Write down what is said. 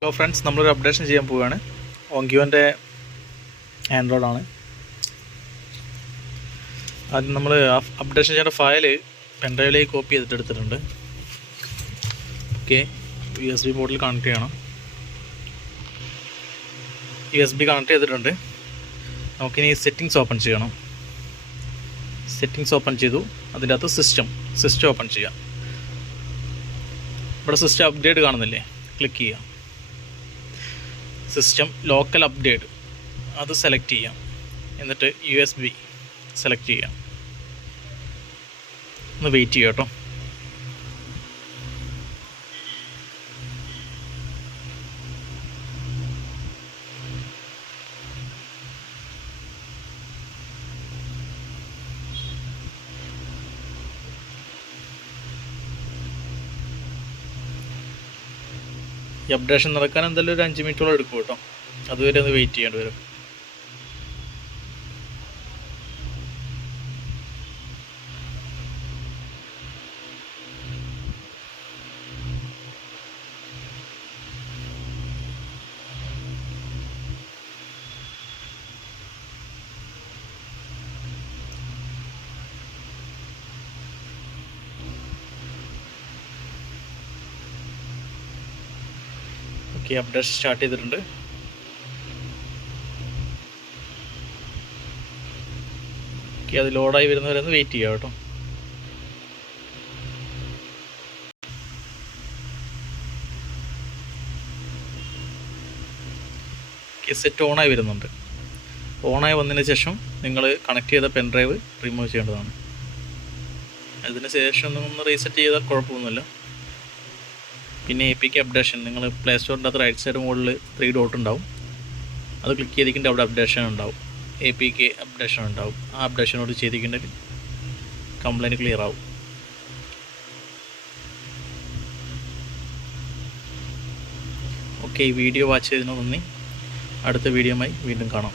Hello friends, നമ്മളൊരു updation ചെയ്യാൻ പോവുകയാണ്. ഓങ്കിയോൻ്റെ ആൻഡ്രോയിഡാണ്. ആദ്യം നമ്മൾ അപ്ഡേഷൻ ചെയ്യേണ്ട ഫയൽ പെൻഡ്രൈവിലേക്ക് കോപ്പി ചെയ്തിട്ട് എടുത്തിട്ടുണ്ട്. ഓക്കെ, USB പോർട്ടിൽ കണക്ട് ചെയ്യണം. USB കണക്ട് ചെയ്തിട്ടുണ്ട്. നമുക്കിനി സെറ്റിങ്സ് ഓപ്പൺ ചെയ്യണം. സെറ്റിങ്സ് ഓപ്പൺ ചെയ്തു. അതിൻ്റെ അകത്ത് സിസ്റ്റം ഓപ്പൺ ചെയ്യാം. ഇവിടെ സിസ്റ്റം അപ്ഡേറ്റ് കാണുന്നില്ലേ, ക്ലിക്ക് ചെയ്യാം. സിസ്റ്റം ലോക്കൽ അപ്ഡേറ്റ് അത് സെലക്ട് ചെയ്യാം. എന്നിട്ട് USB സെലക്ട് ചെയ്യാം. ഒന്ന് വെയിറ്റ് ചെയ്യാം കേട്ടോ. ഈ അപ്ഡേഷൻ നടക്കാൻ എന്തായാലും ഒരു 5 മിനിറ്റോളം എടുക്കും കേട്ടോ. അതുവരെ ഒന്ന് വെയിറ്റ് ചെയ്യേണ്ടി വരും. ഓക്കെ, അപ്ഡേഷൻ സ്റ്റാർട്ട് ചെയ്തിട്ടുണ്ട്. ഓക്കെ, അത് ലോഡായി വരുന്നവരെ ഒന്ന് വെയിറ്റ് ചെയ്യാം കേട്ടോ. ഓക്കെ, സെറ്റ് ഓണായി വരുന്നുണ്ട്. ഓണായി വന്നതിന് ശേഷം നിങ്ങൾ കണക്ട് ചെയ്ത പെൻഡ്രൈവ് റിമൂവ് ചെയ്യേണ്ടതാണ്. അതിന് ശേഷം ഒന്ന് റീസെറ്റ് ചെയ്താൽ കുഴപ്പമൊന്നുമില്ല. പിന്നെ APK അപ്ഡേഷൻ, നിങ്ങൾ പ്ലേ സ്റ്റോറിൻ്റെ അകത്ത് റൈറ്റ് സൈഡ് മുകളിൽ 3 ഡോട്ട് ഉണ്ടാവും. അത് ക്ലിക്ക് ചെയ്തിട്ടുണ്ട്. അവിടെ അപ്ഡേഷൻ ഉണ്ടാവും, APK അപ്ഡേഷൻ ഉണ്ടാവും. ആ അപ്ഡേഷനോട് ചെയ്തിട്ടുണ്ടെങ്കിൽ കംപ്ലൈൻറ്റ് ക്ലിയർ ആവും. ഓക്കെ, ഈ വീഡിയോ വാച്ച് ചെയ്തതിന് നന്ദി. അടുത്ത വീഡിയോയുമായി വീണ്ടും കാണാം.